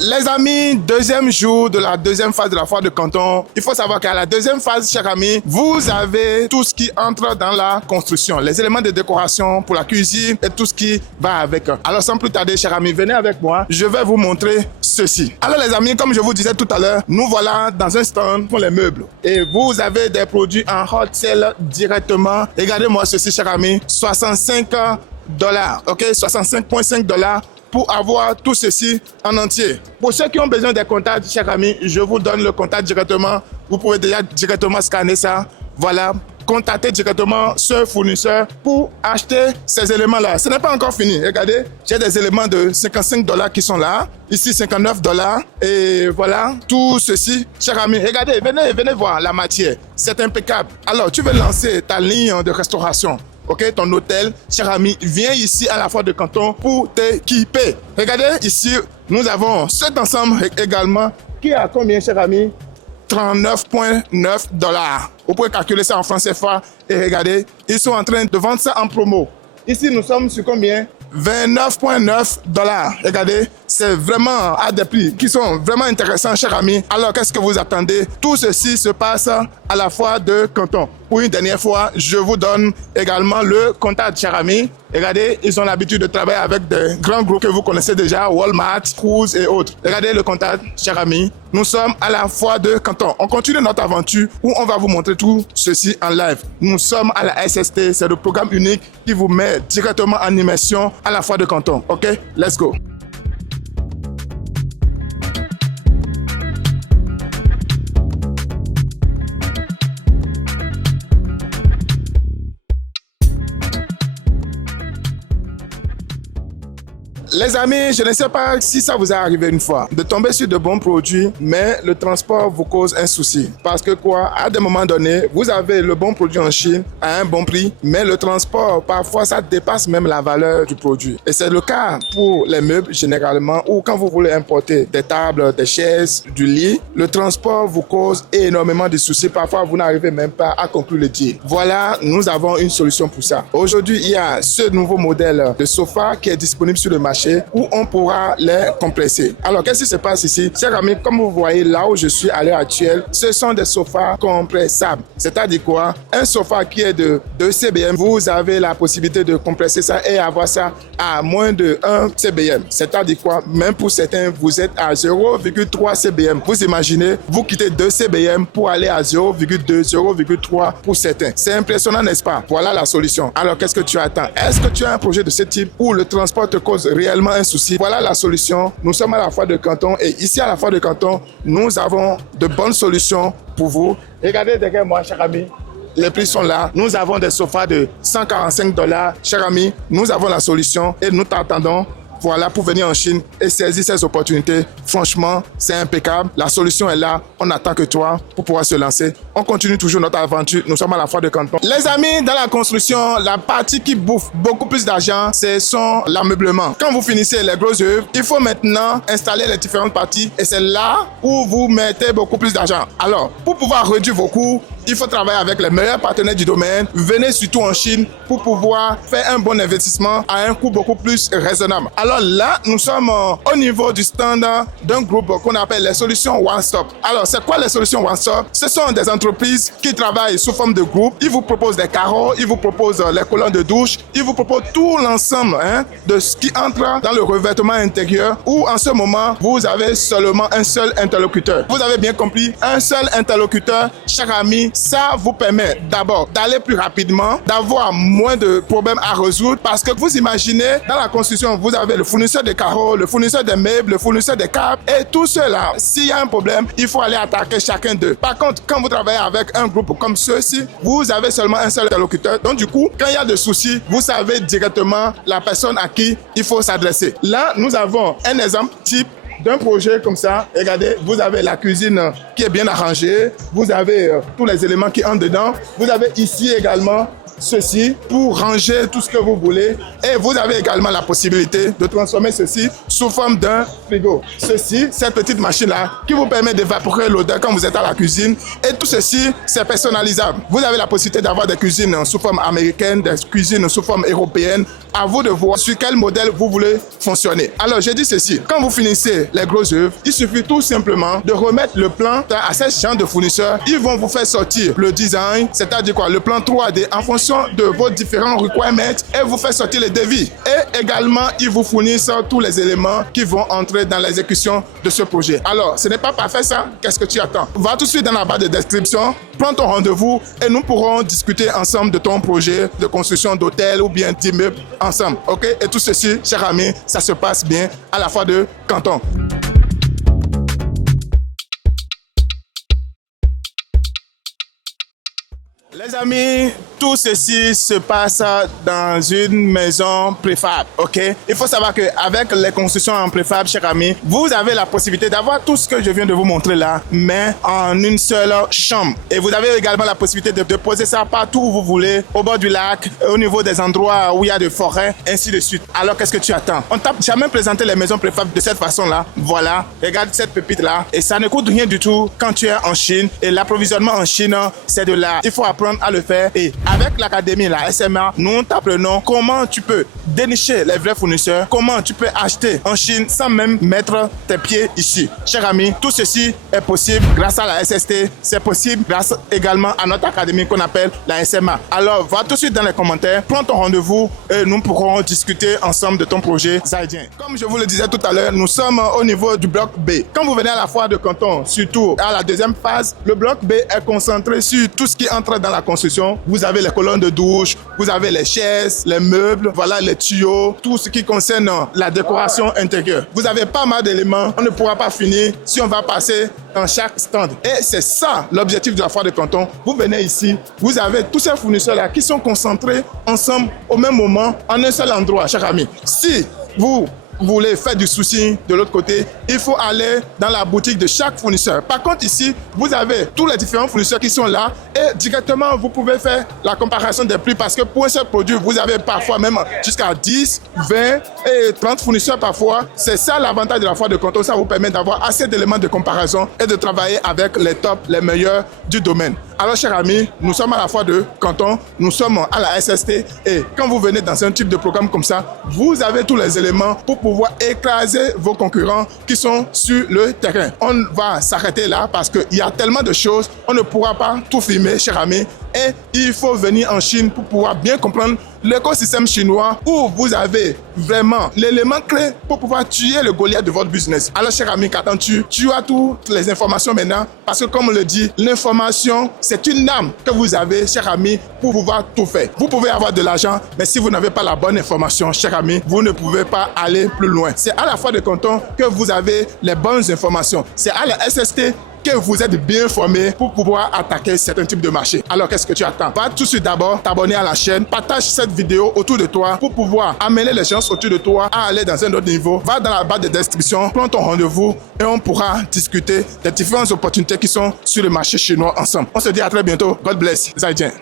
Les amis, deuxième jour de la deuxième phase de la foire de Canton. Il faut savoir qu'à la deuxième phase, chers amis, vous avez tout ce qui entre dans la construction. Les éléments de décoration pour la cuisine et tout ce qui va avec. Alors sans plus tarder, chers amis, venez avec moi. Je vais vous montrer ceci. Alors les amis, comme je vous disais tout à l'heure, nous voilà dans un stand pour les meubles. Et vous avez des produits en hot sale directement. Regardez-moi ceci, chers amis. $65. Ok, $65.5 pour avoir tout ceci en entier. Pour ceux qui ont besoin des contacts, chers amis, je vous donne le contact directement. Vous pouvez déjà directement scanner ça. Voilà, contactez directement ce fournisseur pour acheter ces éléments-là. Ce n'est pas encore fini. Regardez, j'ai des éléments de $55 qui sont là. Ici, $59. Et voilà, tout ceci. Chers amis, regardez, venez voir la matière. C'est impeccable. Alors, tu veux lancer ta ligne de restauration. Ok, ton hôtel, cher ami, viens ici à la foire de Canton pour t'équiper. Regardez, ici, nous avons cet ensemble également qui a combien, cher ami? $39.9. Vous pouvez calculer ça en francs CFA et regardez, ils sont en train de vendre ça en promo. Ici, nous sommes sur combien? $29.9. Regardez, c'est vraiment à des prix qui sont vraiment intéressants, chers amis. Alors, qu'est-ce que vous attendez? Tout ceci se passe à la foire de Canton. Pour une dernière fois, je vous donne également le contact, chers amis. Regardez, ils ont l'habitude de travailler avec des grands groupes que vous connaissez déjà, Walmart, Cruise et autres. Regardez le contact, chers amis. Nous sommes à la foire de Canton. On continue notre aventure où on va vous montrer tout ceci en live. Nous sommes à la SST, c'est le programme unique qui vous met directement en immersion à la foire de Canton. Ok, let's go. Les amis, je ne sais pas si ça vous est arrivé une fois de tomber sur de bons produits, mais le transport vous cause un souci. Parce que quoi, à des moments donnés, vous avez le bon produit en Chine à un bon prix, mais le transport, parfois, ça dépasse même la valeur du produit. Et c'est le cas pour les meubles généralement, ou quand vous voulez importer des tables, des chaises, du lit, le transport vous cause énormément de soucis. Parfois, vous n'arrivez même pas à conclure le deal. Voilà, nous avons une solution pour ça. Aujourd'hui, il y a ce nouveau modèle de sofa qui est disponible sur le marché où on pourra les compresser. Alors, qu'est-ce qui se passe ici? Chers amis, comme vous voyez là où je suis à l'heure actuelle, ce sont des sofas compressables. C'est-à-dire quoi? Un sofa qui est de 2 CBM, vous avez la possibilité de compresser ça et avoir ça à moins de 1 CBM. C'est-à-dire quoi? Même pour certains, vous êtes à 0,3 CBM. Vous imaginez, vous quittez 2 CBM pour aller à 0,2, 0,3 pour certains. C'est impressionnant, n'est-ce pas? Voilà la solution. Alors, qu'est-ce que tu attends? Est-ce que tu as un projet de ce type où le transport te cause réellement un souci? Voilà la solution. Nous sommes à la foire de Canton et ici à la foire de Canton, nous avons de bonnes solutions pour vous. Regardez derrière moi, cher ami. Les prix sont là. Nous avons des sofas de $145. Cher ami, nous avons la solution et nous t'attendons. Voilà, pour venir en Chine et saisir ces opportunités. Franchement, c'est impeccable. La solution est là. On attend que toi pour pouvoir se lancer. On continue toujours notre aventure. Nous sommes à la foire de Canton. Les amis, dans la construction, la partie qui bouffe beaucoup plus d'argent, ce sont l'ameublement. Quand vous finissez les grosses œuvres, il faut maintenant installer les différentes parties et c'est là où vous mettez beaucoup plus d'argent. Alors, pour pouvoir réduire vos coûts, il faut travailler avec les meilleurs partenaires du domaine. Venez surtout en Chine pour pouvoir faire un bon investissement à un coût beaucoup plus raisonnable. Alors là, nous sommes au niveau du stand d'un groupe qu'on appelle les solutions One Stop. Alors, c'est quoi les solutions One Stop? Ce sont des entreprises qui travaillent sous forme de groupe. Ils vous proposent des carreaux, ils vous proposent les colonnes de douche, ils vous proposent tout l'ensemble de ce qui entre dans le revêtement intérieur où en ce moment, vous avez seulement un seul interlocuteur. Vous avez bien compris, un seul interlocuteur, cher ami. Ça vous permet d'abord d'aller plus rapidement, d'avoir moins de problèmes à résoudre parce que vous imaginez, dans la construction, vous avez le fournisseur de carreaux, le fournisseur des meubles, le fournisseur des câbles et tout cela. S'il y a un problème, il faut aller attaquer chacun d'eux. Par contre, quand vous travaillez avec un groupe comme ceux-ci, vous avez seulement un seul interlocuteur. Donc du coup, quand il y a des soucis, vous savez directement la personne à qui il faut s'adresser. Là, nous avons un exemple type d'un projet comme ça. Regardez, vous avez la cuisine qui est bien arrangée, vous avez tous les éléments qui entrent dedans, vous avez ici également ceci pour ranger tout ce que vous voulez. Et vous avez également la possibilité de transformer ceci sous forme d'un frigo. Ceci, cette petite machine-là, qui vous permet d'évaporer l'odeur quand vous êtes à la cuisine. Et tout ceci, c'est personnalisable. Vous avez la possibilité d'avoir des cuisines sous forme américaine, des cuisines sous forme européenne. À vous de voir sur quel modèle vous voulez fonctionner. Alors, j'ai dit ceci. Quand vous finissez les gros œuvres, il suffit tout simplement de remettre le plan à ces gens de fournisseurs. Ils vont vous faire sortir le design, c'est-à-dire quoi, le plan 3D en fonction de vos différents requirements et vous faire sortir les devis. Et également, ils vous fournissent tous les éléments qui vont entrer dans l'exécution de ce projet. Alors, ce n'est pas parfait ça? Qu'est-ce que tu attends? Va tout de suite dans la barre de description, prends ton rendez-vous et nous pourrons discuter ensemble de ton projet de construction d'hôtel ou bien d'immeuble ensemble. OK? Et tout ceci, chers amis, ça se passe bien à la fois de Canton. Les amis, tout ceci se passe dans une maison préfab, ok? Il faut savoir qu'avec les constructions en préfab, chers amis, vous avez la possibilité d'avoir tout ce que je viens de vous montrer là, mais en une seule chambre. Et vous avez également la possibilité de poser ça partout où vous voulez, au bord du lac, au niveau des endroits où il y a des forêts, ainsi de suite. Alors, qu'est-ce que tu attends? On t'a jamais présenté les maisons préfab de cette façon-là. Voilà, regarde cette pépite-là. Et ça ne coûte rien du tout quand tu es en Chine. Et l'approvisionnement en Chine, c'est de là. Il faut apprendre à le faire et avec l'académie, la SMA, nous t'apprenons comment tu peux dénicher les vrais fournisseurs, comment tu peux acheter en Chine sans même mettre tes pieds ici. Chers amis, tout ceci est possible grâce à la SST, c'est possible grâce également à notre académie qu'on appelle la SMA. Alors, va tout de suite dans les commentaires, prends ton rendez-vous et nous pourrons discuter ensemble de ton projet Zaidien. Comme je vous le disais tout à l'heure, nous sommes au niveau du bloc B. Quand vous venez à la foire de Canton, surtout à la deuxième phase, le bloc B est concentré sur tout ce qui entre dans la construction. Vous avez les colonnes de douche, vous avez les chaises, les meubles, voilà les tuyaux, tout ce qui concerne la décoration intérieure. Vous avez pas mal d'éléments, on ne pourra pas finir si on va passer dans chaque stand. Et c'est ça l'objectif de la foire de Canton. Vous venez ici, vous avez tous ces fournisseurs-là qui sont concentrés ensemble au même moment, en un seul endroit, chers amis. Si vous voulez faire du sourcing de l'autre côté, il faut aller dans la boutique de chaque fournisseur. Par contre, ici, vous avez tous les différents fournisseurs qui sont là et directement, vous pouvez faire la comparaison des prix parce que pour un seul produit, vous avez parfois même jusqu'à 10, 20 et 30 fournisseurs parfois. C'est ça l'avantage de la foire de Canton. Ça vous permet d'avoir assez d'éléments de comparaison et de travailler avec les tops, les meilleurs du domaine. Alors, chers amis, nous sommes à la foire de Canton, nous sommes à la SST et quand vous venez dans un type de programme comme ça, vous avez tous les éléments pour pouvoir écraser vos concurrents qui sont sur le terrain. On va s'arrêter là parce qu'il y a tellement de choses, on ne pourra pas tout filmer, chers amis. Et il faut venir en Chine pour pouvoir bien comprendre l'écosystème chinois où vous avez vraiment l'élément clé pour pouvoir tuer le Goliath de votre business. Alors, cher ami, qu'attends-tu? Tu as toutes les informations maintenant parce que, comme on le dit, l'information, c'est une arme que vous avez, cher ami, pour pouvoir tout faire. Vous pouvez avoir de l'argent, mais si vous n'avez pas la bonne information, cher ami, vous ne pouvez pas aller plus loin. C'est à la foire de Canton que vous avez les bonnes informations. C'est à la SST que vous êtes bien formé pour pouvoir attaquer certains types de marchés. Alors, qu'est-ce que tu attends? Va tout de suite d'abord t'abonner à la chaîne, partage cette vidéo autour de toi pour pouvoir amener les gens autour de toi à aller dans un autre niveau. Va dans la barre de description, prends ton rendez-vous et on pourra discuter des différentes opportunités qui sont sur le marché chinois ensemble. On se dit à très bientôt. God bless. Zaidien.